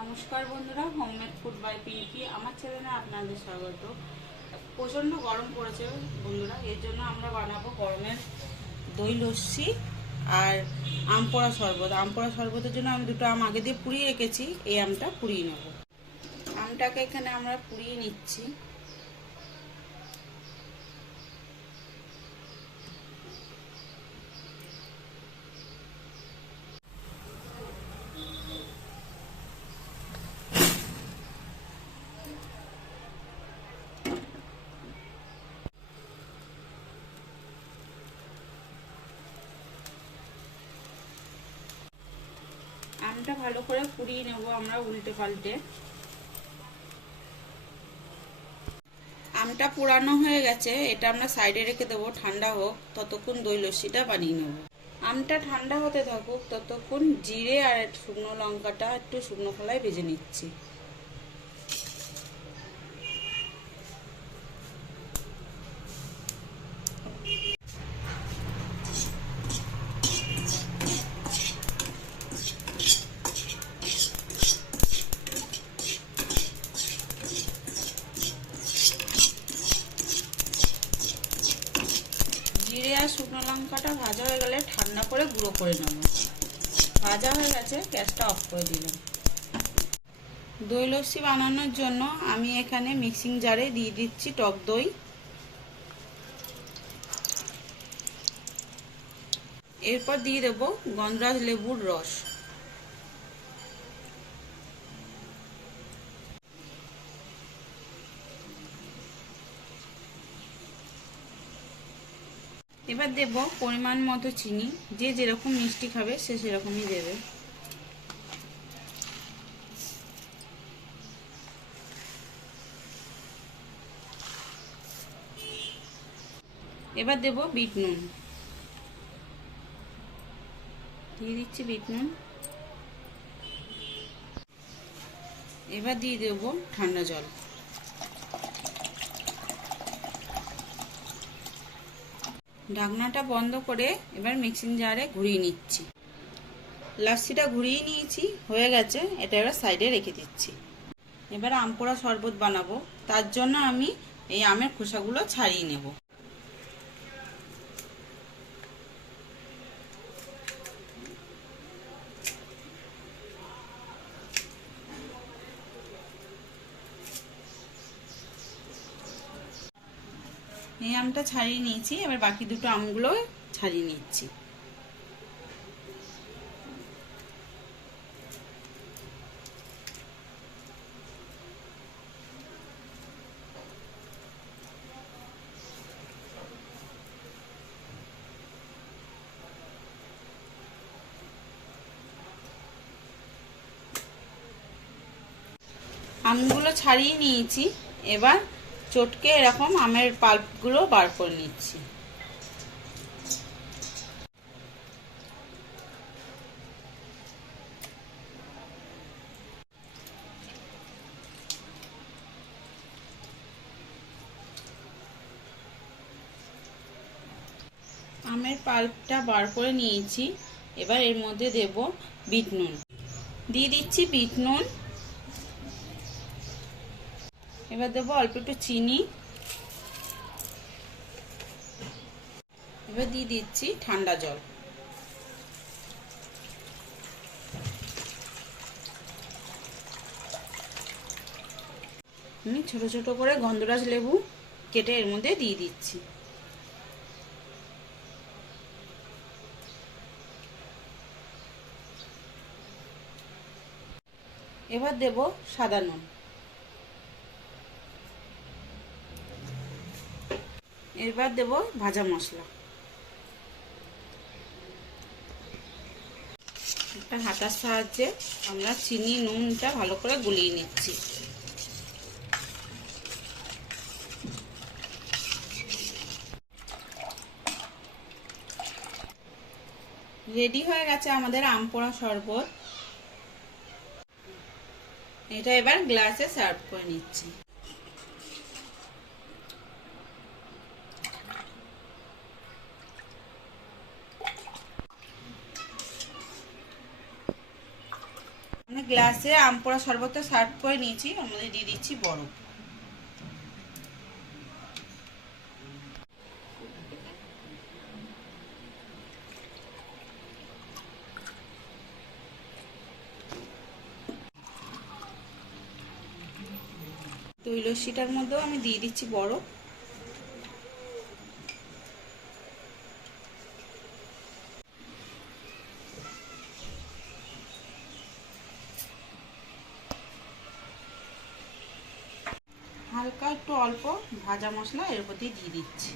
নমস্কার বন্ধুরা, homemade food by Pinki আমার চ্যানেলে আপনাদের স্বাগত। প্রচণ্ড গরম পড়েছে বন্ধুরা, এর জন্য আমরা বানাবো গরমের দই লস্যি আর আম পোড়া শরবত। আম পোড়া শরবতের জন্য আমি দুটো আম আগে দিয়ে পুড়িয়ে রেখেছি, এই আমটা পুড়িয়ে নেব। আমটাকে এখানে আমরা পুড়িয়ে নিচ্ছি। আমটা ভালো করে পুড়িয়ে নেব আমরা উল্টে পাল্টে। আমটা পুরানো হয়ে গেছে, এটা আমরা সাইডে রেখে দেবো, ঠান্ডা হোক, ততক্ষণ দই লস্যিটা বানিয়ে নেব। আমটা ঠান্ডা হতে থাকুক, ততক্ষণ জিরে আর শুকনো লঙ্কাটা একটু শুকনো খোলায় ভেজে নিচ্ছি। জিরে আর শুকনো লঙ্কাটা ভাজা হয়ে গেলে ঠান্ডা করে গুঁড়ো করে নেব। ভাজা হয়ে গেছে, গ্যাসটা অফ করে দিলাম। দই লস্যি বানানোর জন্য আমি এখানে মিক্সিং জারে দিয়ে দিচ্ছি টক দই। এরপর দিয়ে দেবো গন্ধরাজ লেবুর রস। এবার দেব পরিমাণ মতো চিনি, যে যেরকম মিষ্টি খাবে সে সেরকমই দেবে। এবার দেব বিট নুন, দিয়ে দিচ্ছি বিট নুন। এবার দিয়ে দেব ঠান্ডা জল। ঢাকনাটা বন্ধ করে এবার মিক্সিং জারে ঘুরিয়ে নিচ্ছি। লস্যিটা ঘুরিয়ে নিয়েছি, হয়ে গেছে, এটা এবার সাইডে রেখে দিচ্ছি। এবার আম পোড়া শরবত বানাবো, তার জন্য আমি এই আমের খোসাগুলো ছাড়িয়ে নেব। এই আমটা ছাড়িয়ে নিয়েছি, এবার বাকি দুটো আমগুলো ছাড়িয়ে নিচ্ছি। আমগুলো ছাড়িয়ে নিয়েছি, এবার চটকে এরকম আমের পাল্পগুলো বার করে নিচ্ছি। আমের পাল্পটা বার করে নিয়েছি, এবার এর মধ্যে দেব বিট নুন, দিয়ে দিচ্ছি বিট নুন। এবার দেবো অল্প একটু চিনি, এবার দিয়ে দিচ্ছি ঠান্ডা জল। আমি ছোট ছোট করে গন্ধরাজ লেবু কেটে এর মধ্যে দিয়ে দিচ্ছি। এবার দেব সাদা নুন, এবার দেব ভাজা মশলা, একটা হাতার সাহায্যে আমরা চিনি নুনটা ভালো করে গুলিয়ে নিচ্ছি। রেডি হয়ে গেছে আমাদের আম পোড়া শরবত। এটা এবার গ্লাসে সার্ভ করে নিচ্ছি। গ্লাসে আম পোড়া শরবতটা সার্ভ করে নিয়েছি, আমাদের দিয়ে দিচ্ছি বরফ। দই লস্যিটার মধ্যেও আমি দিয়ে দিচ্ছি বরফ। হালকা একটু অল্প ভাজা মশলা এর উপর দিয়ে দিচ্ছি।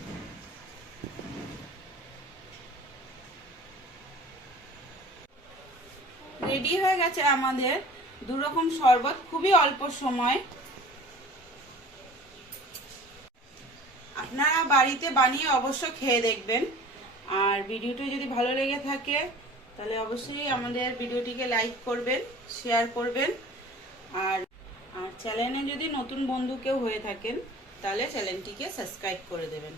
রেডি হয়ে গেছে আমাদের দু রকম শরবত, খুবই অল্প সময়। আপনারা বাড়িতে বানিয়ে অবশ্য খেয়ে দেখবেন। আর ভিডিওটি যদি ভালো লেগে থাকে তাহলে অবশ্যই আমাদের ভিডিওটিকে লাইক করবেন, শেয়ার করবেন। আর চ্যানেলে যদি নতুন বন্ধু কেউ হয়ে থাকেন তাহলে চ্যানেলটিকে সাবস্ক্রাইব করে দেবেন।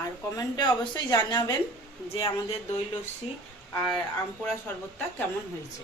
আর কমেন্টে অবশ্যই জানাবেন যে আমাদের দই লস্যি আর আম পোড়া শরবতটা কেমন হয়েছে।